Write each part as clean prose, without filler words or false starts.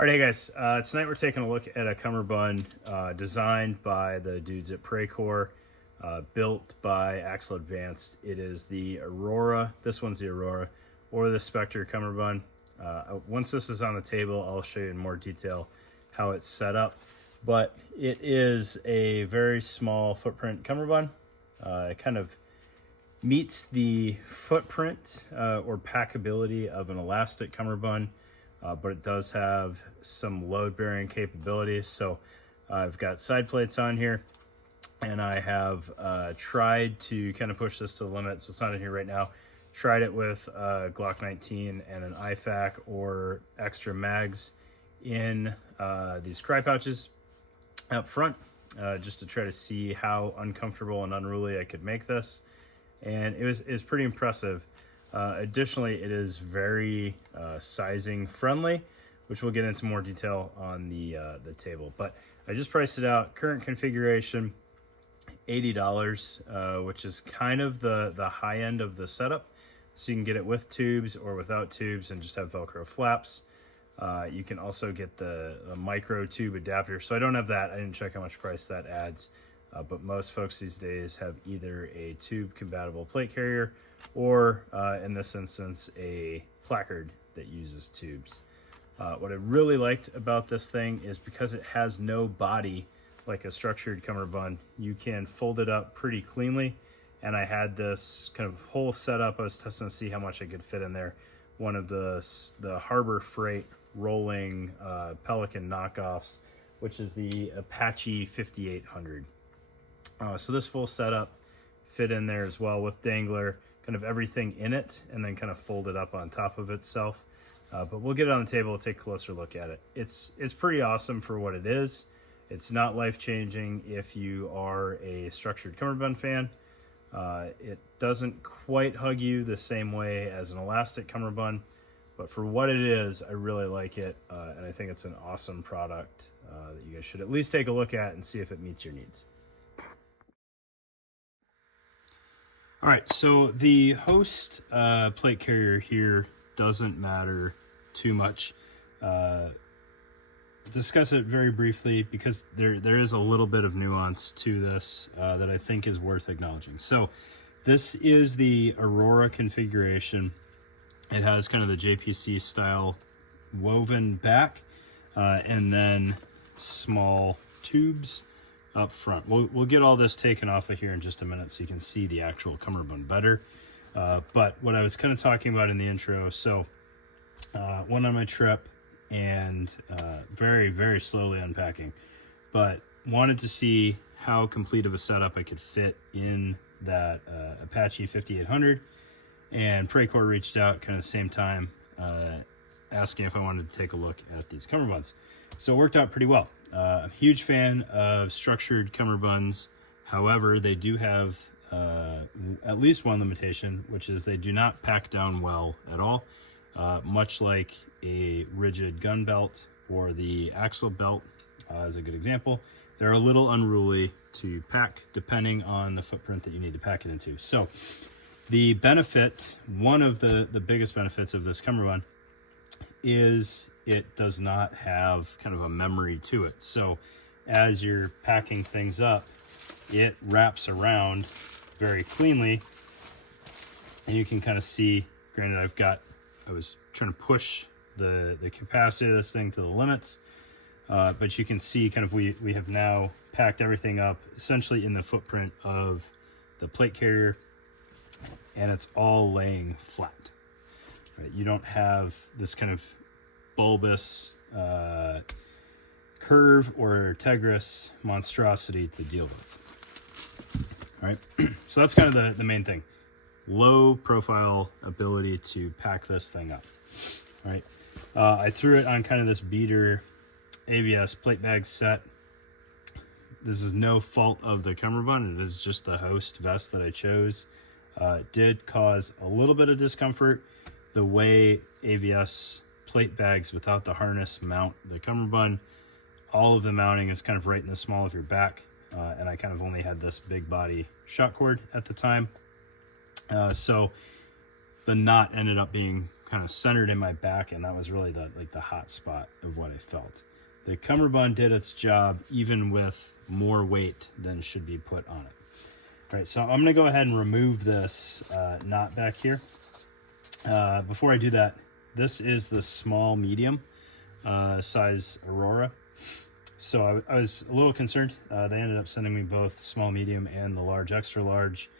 All right, hey guys, tonight we're taking a look at a Cummerbund designed by the dudes at Praecore, built by AXL Advanced. It is the Aurora, this one's the Aurora, or the Spectre Cummerbund. Once this is on the table, I'll show you in more detail how it's set up, but it is a very small footprint Cummerbund. It kind of meets the footprint or packability of an elastic Cummerbund. But it does have some load bearing capabilities. So I've got side plates on here, and I have tried to kind of push this to the limit. So it's not in here right now. Tried it with Glock 19 and an IFAK or extra mags in these cry pouches up front, just to try to see how uncomfortable and unruly I could make this. And it was pretty impressive. Additionally, it is very sizing friendly, which we'll get into more detail on the table. But I just priced it out. Current configuration, $80, which is kind of the high end of the setup. So you can get it with tubes or without tubes and just have Velcro flaps. You can also get the micro tube adapter. So I don't have that. I didn't check how much price that adds. But most folks these days have either a tube compatible plate carrier or in this instance a placard that uses tubes. What I really liked about this thing is because it has no body like a structured Cummerbund, you can fold it up pretty cleanly, and I had this kind of whole setup. I was testing to see how much I could fit in there. One of the Harbor Freight rolling Pelican knockoffs, which is the Apache 5800. So this full setup fit in there as well with dangler, kind of everything in it, and then kind of folded up on top of itself. But we'll get it on the table and take a closer look at it. It's pretty awesome for what it is. It's not life-changing if you are a structured Cummerbund fan. It doesn't quite hug you the same way as an elastic Cummerbund, but for what it is, I really like it, and I think it's an awesome product that you guys should at least take a look at and see if it meets your needs. All right, so the host plate carrier here doesn't matter too much. Discuss it very briefly because there is a little bit of nuance to this that I think is worth acknowledging. So this is the Aurora configuration. It has kind of the JPC style woven back and then small tubes up front. We'll get all this taken off of here in just a minute so you can see the actual Cummerbund better. But what I was kind of talking about in the intro, so went on my trip and very, very slowly unpacking, but wanted to see how complete of a setup I could fit in that Apache 5800, and Praecore reached out kind of the same time asking if I wanted to take a look at these Cummerbunds. So it worked out pretty well. I'm a huge fan of structured Cummerbunds. However, they do have at least one limitation, which is they do not pack down well at all. Much like a rigid gun belt or the AXL belt is a good example. They're a little unruly to pack depending on the footprint that you need to pack it into. So the benefit, one of the biggest benefits of this Cummerbund is it does not have kind of a memory to it. So as you're packing things up, it wraps around very cleanly, and you can kind of see, granted I was trying to push the capacity of this thing to the limits, but you can see kind of we have now packed everything up essentially in the footprint of the plate carrier, and it's all laying flat. Right? You don't have this kind of bulbous curve or tegrous monstrosity to deal with. All right, so that's kind of the main thing. Low profile ability to pack this thing up. All right, I threw it on kind of this beater AVS plate bag set. This is no fault of the Cummerbund, it is just the host vest that I chose. It did cause a little bit of discomfort the way AVS plate bags without the harness mount the Cummerbund. All of the mounting is kind of right in the small of your back, and I kind of only had this big body shot cord at the time, so the knot ended up being kind of centered in my back, and that was really the hot spot of what I felt. The Cummerbund did its job even with more weight than should be put on it. All right, so I'm going to go ahead and remove this knot back here. Before I do that, this is the small medium size Aurora. So I was a little concerned. They ended up sending me both small medium and the large extra large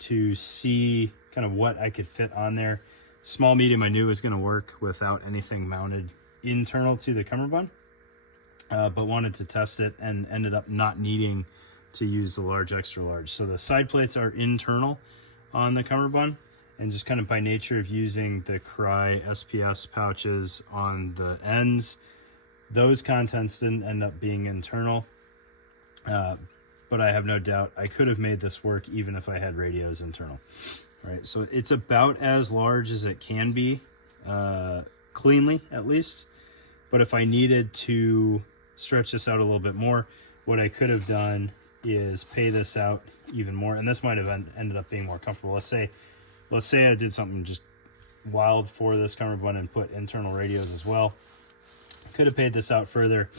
to see kind of what I could fit on there. Small medium I knew was going to work without anything mounted internal to the Cummerbund, but wanted to test it and ended up not needing to use the large extra large. So the side plates are internal on the Cummerbund, and just kind of by nature of using the Cry SPS pouches on the ends, those contents didn't end up being internal. But I have no doubt I could have made this work even if I had radios internal. All right, so it's about as large as it can be, cleanly at least. But if I needed to stretch this out a little bit more, what I could have done is pay this out even more, and this might have ended up being more comfortable. Let's say I did something just wild for this Cummerbund and put internal radios as well. Could have paid this out further,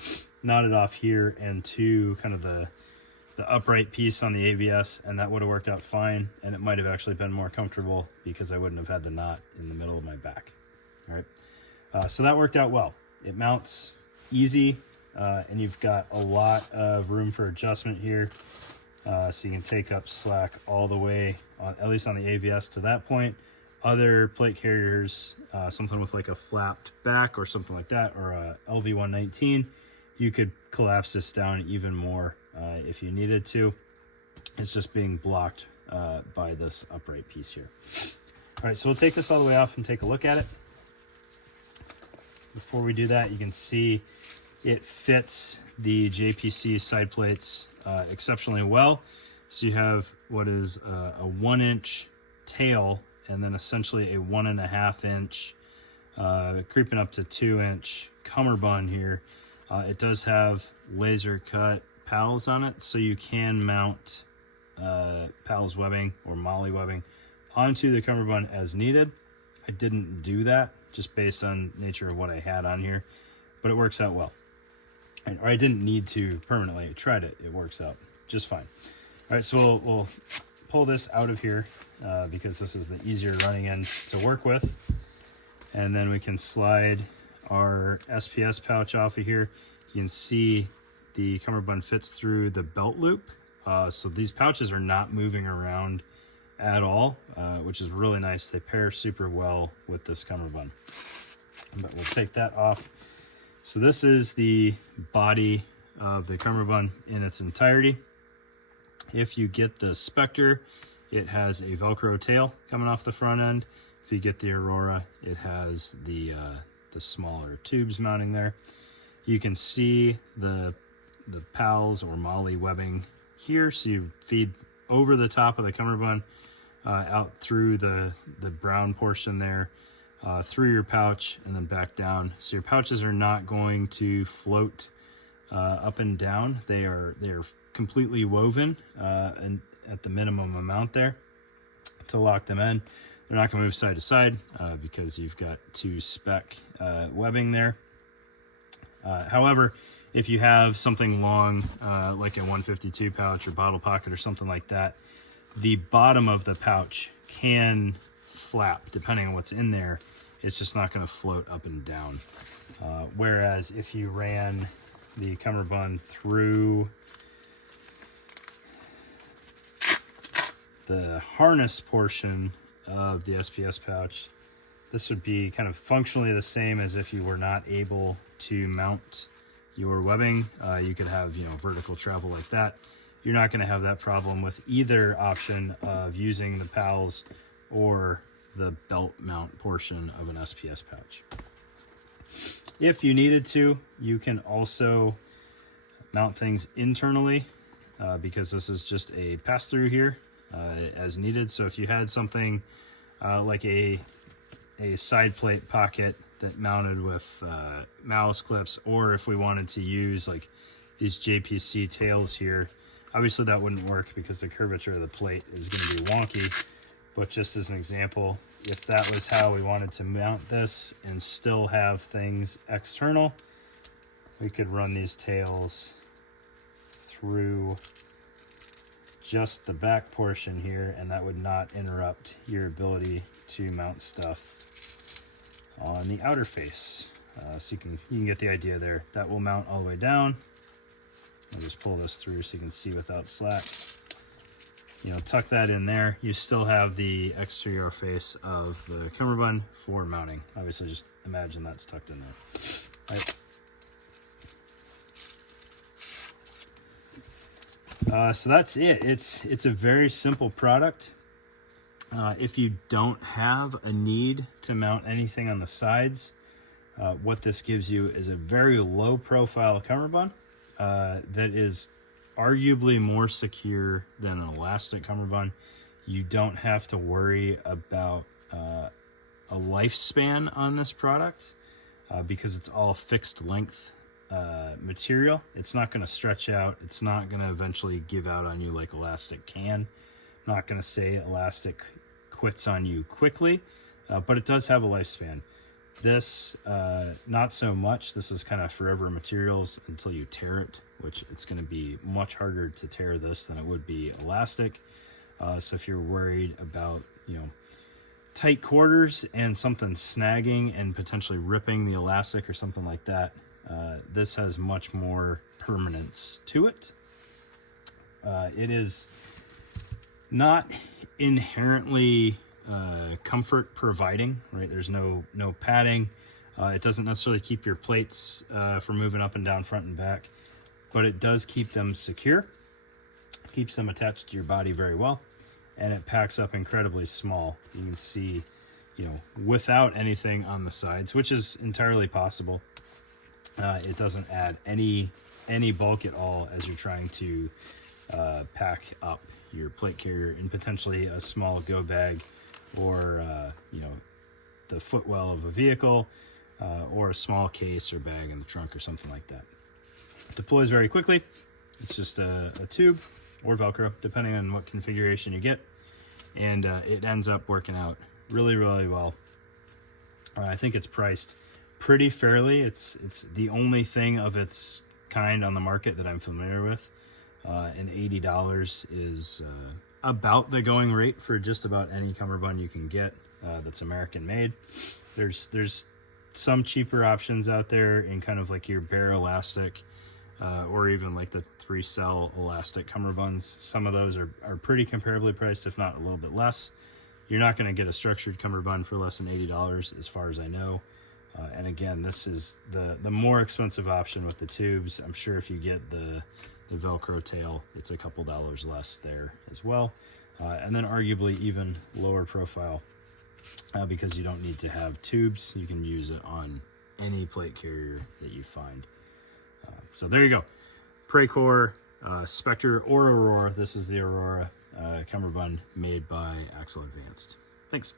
knotted off here and to kind of the upright piece on the AVS, and that would have worked out fine, and it might have actually been more comfortable because I wouldn't have had the knot in the middle of my back. All right, so that worked out well. It mounts easy, and you've got a lot of room for adjustment here, so you can take up slack all the way, at least on the AVS to that point. Other plate carriers, something with like a flapped back or something like that, or a LV119, you could collapse this down even more if you needed to. It's just being blocked by this upright piece here. All right, so we'll take this all the way off and take a look at it. Before we do that, you can see it fits the JPC side plates exceptionally well. So you have what is a 1-inch tail, and then essentially a 1.5 inch, creeping up to 2-inch Cummerbund here. It does have laser cut pals on it, so you can mount pals webbing or molly webbing onto the Cummerbund as needed. I didn't do that just based on nature of what I had on here, but it works out well. Or I didn't need to permanently. I tried it. It works out just fine. All right, so we'll pull this out of here because this is the easier running end to work with. And then we can slide our SPS pouch off of here. You can see the Cummerbund fits through the belt loop. So these pouches are not moving around at all, which is really nice. They pair super well with this Cummerbund. But we'll take that off. So this is the body of the Cummerbund in its entirety. If you get the Spectre, it has a Velcro tail coming off the front end. If you get the Aurora, it has the smaller tubes mounting there. You can see the pals or molly webbing here. So you feed over the top of the Cummerbund, out through the brown portion there, through your pouch, and then back down. So your pouches are not going to float up and down. They are completely woven and at the minimum amount there to lock them in. They're not going to move side to side because you've got 2 spec webbing there. However, if you have something long like a 152 pouch or bottle pocket or something like that, the bottom of the pouch can flap depending on what's in there. It's just not going to float up and down. Whereas if you ran the Cummerbund through the harness portion of the SPS pouch, this would be kind of functionally the same as if you were not able to mount your webbing. You could have, vertical travel like that. You're not going to have that problem with either option of using the pals or the belt mount portion of an SPS pouch. If you needed to, you can also mount things internally because this is just a pass-through here as needed. So if you had something like a side plate pocket that mounted with mouse clips, or if we wanted to use like these JPC tails here, obviously that wouldn't work because the curvature of the plate is going to be wonky. But just as an example, if that was how we wanted to mount this and still have things external, we could run these tails through just the back portion here, and that would not interrupt your ability to mount stuff on the outer face. So you can get the idea there. That will mount all the way down. I'll just pull this through so you can see without slack. You know, tuck that in there. You still have the exterior face of the cummerbund for mounting. Obviously, just imagine that's tucked in there. Right. So that's it. It's a very simple product. If you don't have a need to mount anything on the sides, what this gives you is a very low profile cummerbund that is arguably more secure than an elastic cummerbund. You don't have to worry about a lifespan on this product because it's all fixed length material. It's not going to stretch out. It's not going to eventually give out on you like elastic can. I'm not going to say elastic quits on you quickly, but it does have a lifespan. This, not so much. This is kind of forever materials until you tear it, which it's going to be much harder to tear this than it would be elastic. So if you're worried about, you know, tight quarters and something snagging and potentially ripping the elastic or something like that, this has much more permanence to it. It is not inherently comfort providing, right? There's no padding. It doesn't necessarily keep your plates from moving up and down, front and back, but it does keep them secure, keeps them attached to your body very well, and it packs up incredibly small. You can see, you know, without anything on the sides, which is entirely possible. It doesn't add any bulk at all as you're trying to pack up your plate carrier in potentially a small go bag, or you know, the footwell of a vehicle, or a small case or bag in the trunk or something like that. It deploys very quickly. It's just a tube or Velcro, depending on what configuration you get, and it ends up working out really, really well. I think it's priced pretty fairly. It's the only thing of its kind on the market that I'm familiar with, and $80 is about the going rate for just about any cummerbund you can get that's American made. There's some cheaper options out there in kind of like your bare elastic, or even like the 3-cell elastic cummerbunds. Some of those are pretty comparably priced, if not a little bit less. You're not going to get a structured cummerbund for less than $80 as far as I know. And again, this is the more expensive option with the tubes. I'm sure if you get the Velcro tail, it's a couple dollars less there as well. And then arguably even lower profile because you don't need to have tubes. You can use it on any plate carrier that you find. So there you go. Praecore, Spectre, or Aurora. This is the Aurora cummerbund made by AXL Advanced. Thanks.